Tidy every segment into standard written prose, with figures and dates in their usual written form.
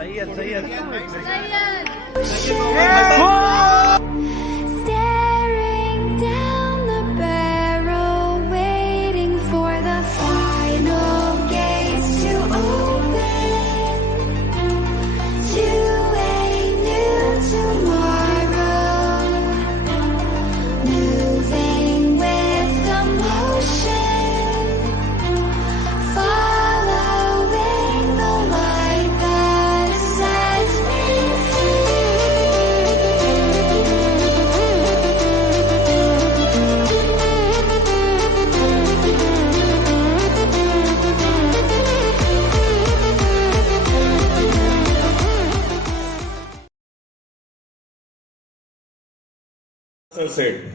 Staring down the barrel, waiting for the final gates to open to a new tomorrow. Moving with the motion, following the light that sets me Sir said,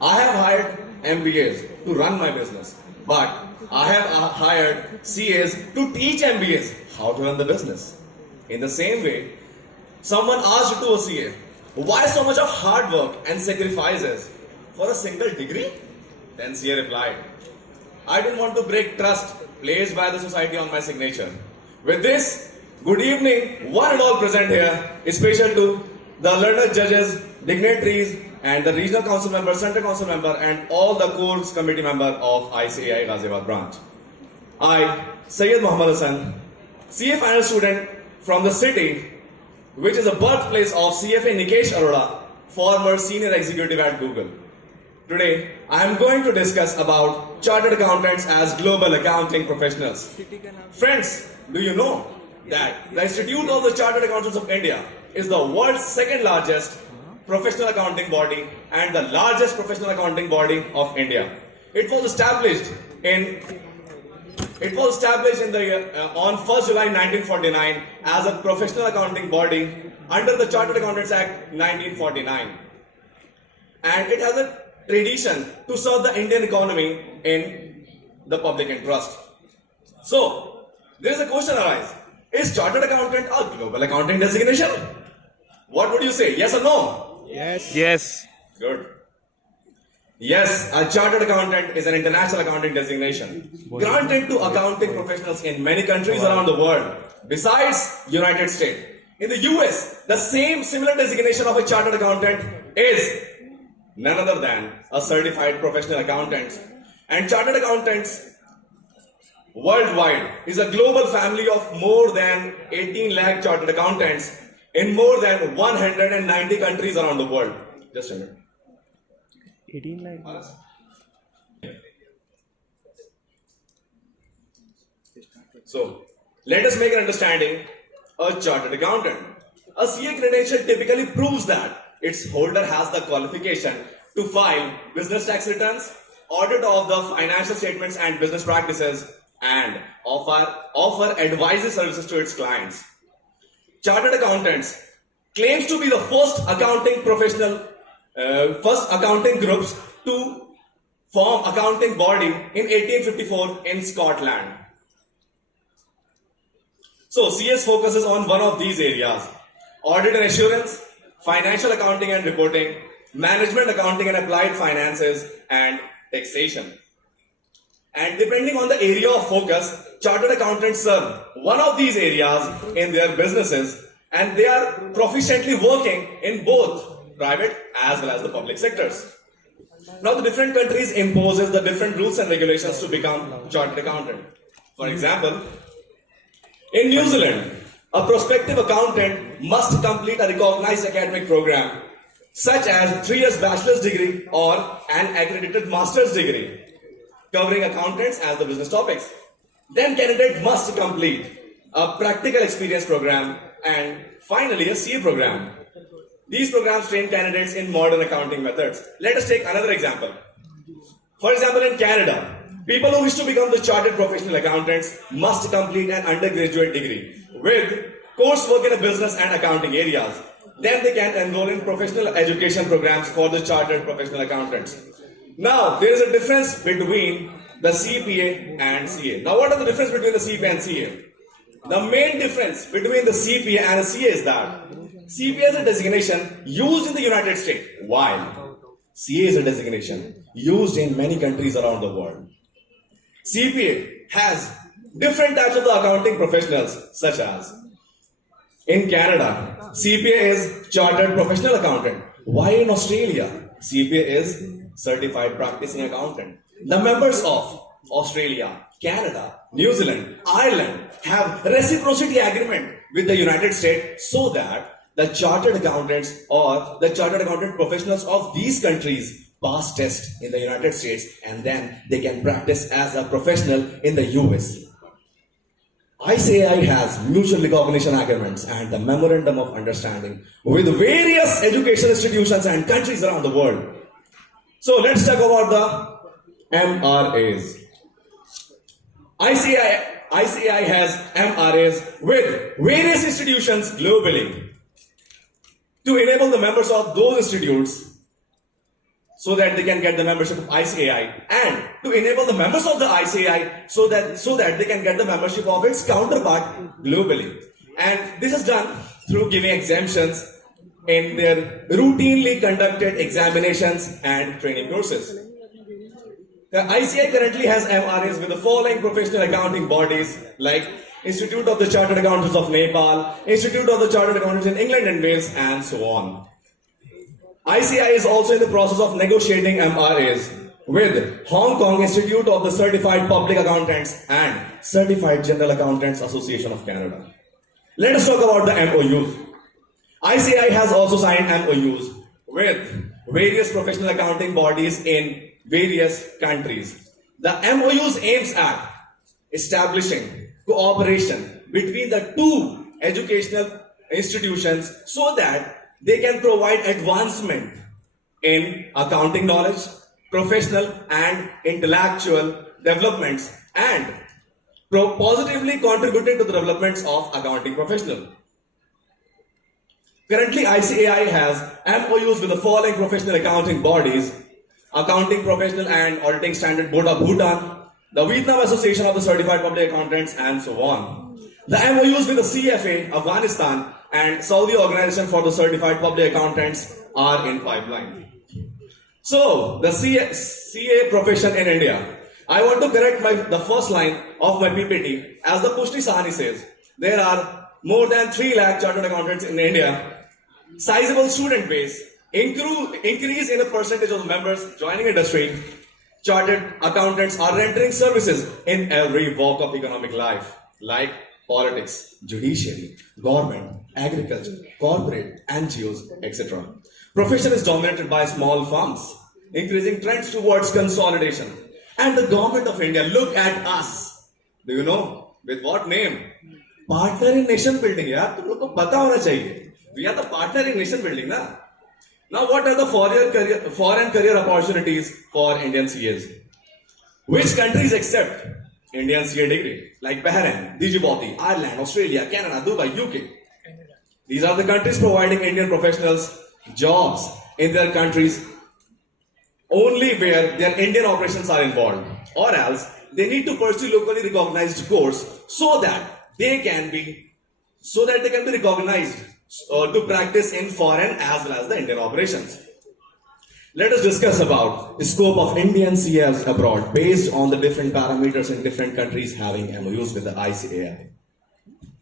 I have hired MBAs to run my business, but I have hired CAs to teach MBAs how to run the business. In the same way, someone asked to a CA, why so much of hard work and sacrifices for a single degree? Then CA replied, I didn't want to break trust placed by the society on my signature. With this, good evening, one and all present here, is special to the learned judges, dignitaries, and the regional council member, central council member, and all the course committee member of ICAI Ghaziabad branch. I, Syed Muhammad Hassan, CA final student from the city, which is the birthplace of CFA Nikesh Arora, former senior executive at Google. Today, I am going to discuss about chartered accountants as global accounting professionals. Friends, do you know that the Institute of the Chartered Accountants of India is the world's second largest professional accounting body and the largest professional accounting body of India. It was established in the on 1st July 1949 as a professional accounting body under the Chartered Accountants Act 1949, and it has a tradition to serve the Indian economy in the public interest. So there is a question arise: is chartered accountant a global accounting designation? What would you say? Yes or no? Yes. Good. Yes, a chartered accountant is an international accounting designation granted to accounting professionals in many countries around the world, besides United States. In the US, the similar designation of a chartered accountant is none other than a certified professional accountant. And chartered accountants worldwide is a global family of more than 18 lakh chartered accountants in more than 190 countries around the world. Just a minute. 18 lakh. So, let us make an understanding. A chartered accountant. A CA credential typically proves that its holder has the qualification to file business tax returns, audit of the financial statements and business practices, and offer advisory services to its clients. Chartered accountants claims to be the first accounting groups to form accounting body in 1854 in Scotland. So CS focuses on one of these areas: audit and assurance, financial accounting and reporting, management accounting and applied finances, and taxation. And depending on the area of focus, chartered accountants serve one of these areas in their businesses, and they are proficiently working in both private as well as the public sectors. Now, the different countries imposes the different rules and regulations to become chartered accountant. For example, in New Zealand, a prospective accountant must complete a recognized academic program, such as 3 years bachelor's degree or an accredited master's degree, covering accountants as the business topics. Then candidate must complete a practical experience program and finally a CA program. These programs train candidates in modern accounting methods. Let us take another example. For example, in Canada, people who wish to become the chartered professional accountants must complete an undergraduate degree with coursework in business and accounting areas. Then they can enroll in professional education programs for the chartered professional accountants. Now, there is a difference between the CPA and CA. Now, what are the difference between the CPA and CA? The main difference between the CPA and the CA is that CPA is a designation used in the United States, while CA is a designation used in many countries around the world. CPA has different types of the accounting professionals, such as In Canada, CPA is Chartered Professional Accountant. Why in Australia? CPA is Certified Practicing Accountant. The members of Australia, Canada, New Zealand, Ireland have reciprocity agreement with the United States so that the chartered accountants or the chartered accountant professionals of these countries pass test in the United States and then they can practice as a professional in the US. ICAI has mutual recognition agreements and the memorandum of understanding with various education institutions and countries around the world. So let's talk about the MRAs. ICAI has MRAs with various institutions globally to enable the members of those institutes so that they can get the membership of ICAI and to enable the members of the ICAI so that they can get the membership of its counterpart globally. And this is done through giving exemptions in their routinely conducted examinations and training courses. The ICAI currently has MRAs with the following professional accounting bodies like Institute of the Chartered Accountants of Nepal, Institute of the Chartered Accountants in England and Wales, and so on. ICAI is also in the process of negotiating MRAs with Hong Kong Institute of the Certified Public Accountants and Certified General Accountants Association of Canada. Let us talk about the MOUs. ICAI has also signed MOUs with various professional accounting bodies in various countries. The MOUs aims at establishing cooperation between the two educational institutions so that they can provide advancement in accounting knowledge, professional and intellectual developments and positively contributing to the developments of accounting professional. Currently, ICAI has MOUs with the following professional accounting bodies: Accounting Professional and Auditing Standard Board of Bhutan, the Vietnam Association of the Certified Public Accountants, and so on. The MOUs with the CFA, Afghanistan, and Saudi Organization for the Certified Public Accountants are in pipeline. So, the CA profession in India. I want to correct the first line of my PPT. As the Pushti Sahani says, there are more than 3 lakh chartered accountants in India, sizable student base, increase in the percentage of the members joining industry, chartered accountants are rendering services in every walk of economic life, like politics, judiciary, government, agriculture, corporate, NGOs, etc. Profession is dominated by small firms, increasing trends towards consolidation. And the government of India, look at us. Do you know with what name? Partner in nation building. यार तुम लोग को पता होना चाहिए. We are the partner in nation building, na? Now, what are the foreign career opportunities for Indian CAs? Which countries accept Indian CA degree? Like Bahrain, Djibouti, Ireland, Australia, Canada, Dubai, UK. These are the countries providing Indian professionals jobs in their countries only where their Indian operations are involved, or else they need to pursue locally recognized course so that they can be recognized to practice in foreign as well as the Indian operations. Let us discuss about the scope of Indian CAs abroad based on the different parameters in different countries having MOUs with the ICAI.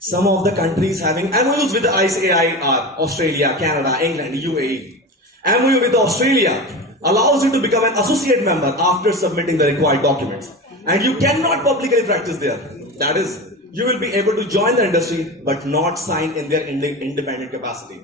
Some of the countries having MOUs with the ICAI are Australia, Canada, England, UAE. MOU with Australia allows you to become an associate member after submitting the required documents. And you cannot publicly practice there. That is, you will be able to join the industry but not sign in their independent capacity.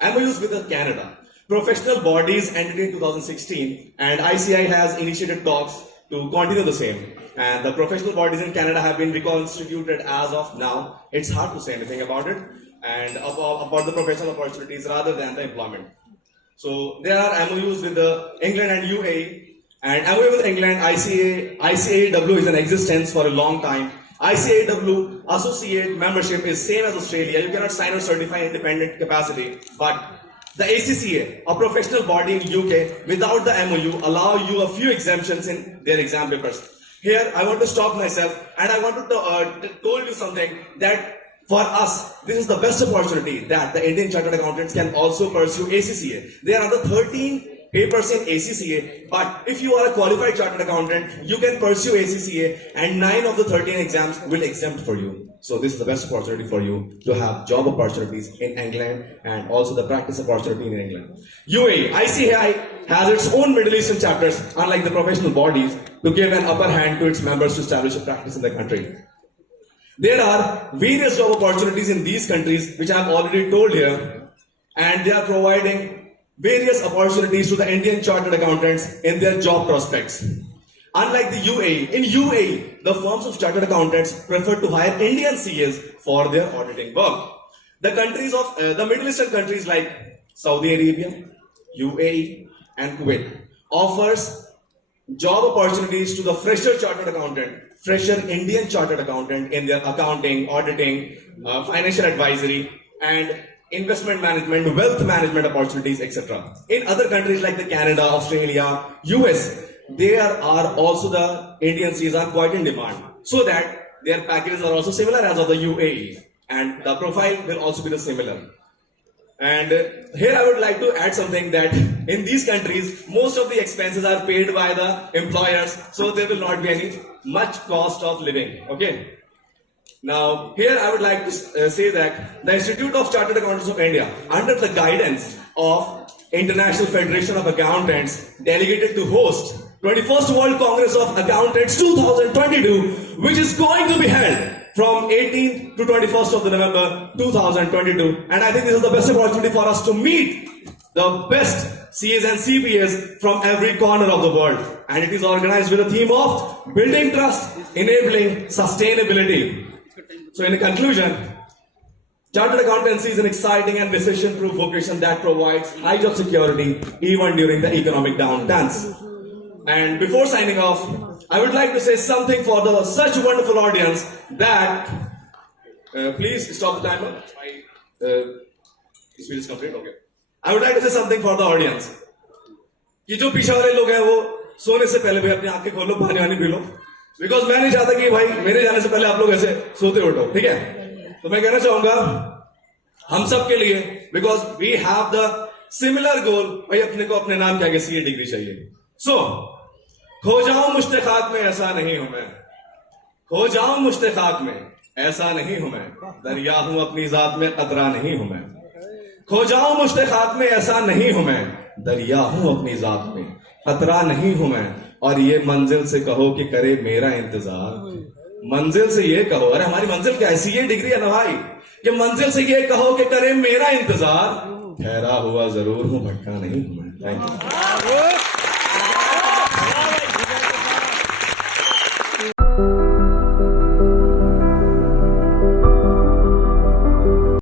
MOUs with Canada. Professional bodies entered in 2016 and ICAI has initiated talks to continue the same. And the professional bodies in Canada have been reconstituted as of now. It's hard to say anything about it and about the professional opportunities rather than the employment. So there are MOUs with the England and UAE, and MOU with England, ICAW is in existence for a long time. ICAW associate membership is same as Australia. You cannot sign or certify independent capacity, but the ACCA, a professional body in UK, without the MOU, allow you a few exemptions in their exam papers. Here, I want to stop myself, and I want to tell you something that. For us, this is the best opportunity that the Indian Chartered Accountants can also pursue ACCA. There are the 13 papers in ACCA, but if you are a qualified chartered accountant, you can pursue ACCA and 9 of the 13 exams will exempt for you. So this is the best opportunity for you to have job opportunities in England and also the practice opportunity in England. UAE, ICAI has its own Middle Eastern chapters, unlike the professional bodies, to give an upper hand to its members to establish a practice in the country. There are various job opportunities in these countries, which I have already told here, and they are providing various opportunities to the Indian chartered accountants in their job prospects. Unlike the UAE, in UAE, the firms of chartered accountants prefer to hire Indian CAs for their auditing work. The countries of the Middle Eastern countries like Saudi Arabia, UAE, and Kuwait offers job opportunities to the fresher chartered accountant, fresher Indian chartered accountant in their accounting, auditing, financial advisory, and investment management, wealth management opportunities, etc. In other countries like the Canada, Australia, US, there are also the Indian Cs are quite in demand, so that their packages are also similar as of the UAE, and the profile will also be the similar. And here I would like to add something that in these countries, most of the expenses are paid by the employers, so there will not be any much cost of living. Okay. Now, here I would like to say that the Institute of Chartered Accountants of India, under the guidance of International Federation of Accountants, delegated to host 21st World Congress of Accountants 2022, which is going to be held from 18th to 21st of November 2022. And I think this is the best opportunity for us to meet the best CAs and CPAs from every corner of the world. And it is organized with a theme of building trust, enabling sustainability. So in conclusion, chartered accountancy is an exciting and recession-proof vocation that provides high job security even during the economic downturns. And before signing off, I would like to say something for the such wonderful audience that please stop the timer. Speech is complete. Okay. I would like to say something for the audience. कि जो पीछे वाले लोग हैं वो सोने से पहले भी अपनी आंखें खोलो, पानी वानी पी लो, बिकॉज मैं नहीं चाहता कि भाई मेरे जाने से पहले आप लोग ऐसे सोते उठो, ठीक है? तो मैं कहना चाहूंगा हम सब के लिए, because we have the similar goal, भाई अपने को अपने नाम के आगे सीए डिग्री चाहिए. सो खो जाऊं मुश्ते खाक में ऐसा नहीं हूं मैं, खो जाऊं मुश्ते खाक में ऐसा नहीं हूं मैं, दरिया हूं अपनी जात में कतरा नहीं हूं मैं, खो जाऊं मुश्ते खाक में ऐसा नहीं हूं मैं, दरिया हूं अपनी जात में खतरा नहीं हूं मैं. और ये मंजिल से कहो कि करे मेरा इंतजार, मंजिल से ये कहो, अरे हमारी मंजिल क्या है? सीए डिग्री है ना भाई. ये मंजिल से ये कहो कि करे मेरा इंतजार, ठहरा हुआ जरूर हूं भटका नहीं हूं मैं. Thank you.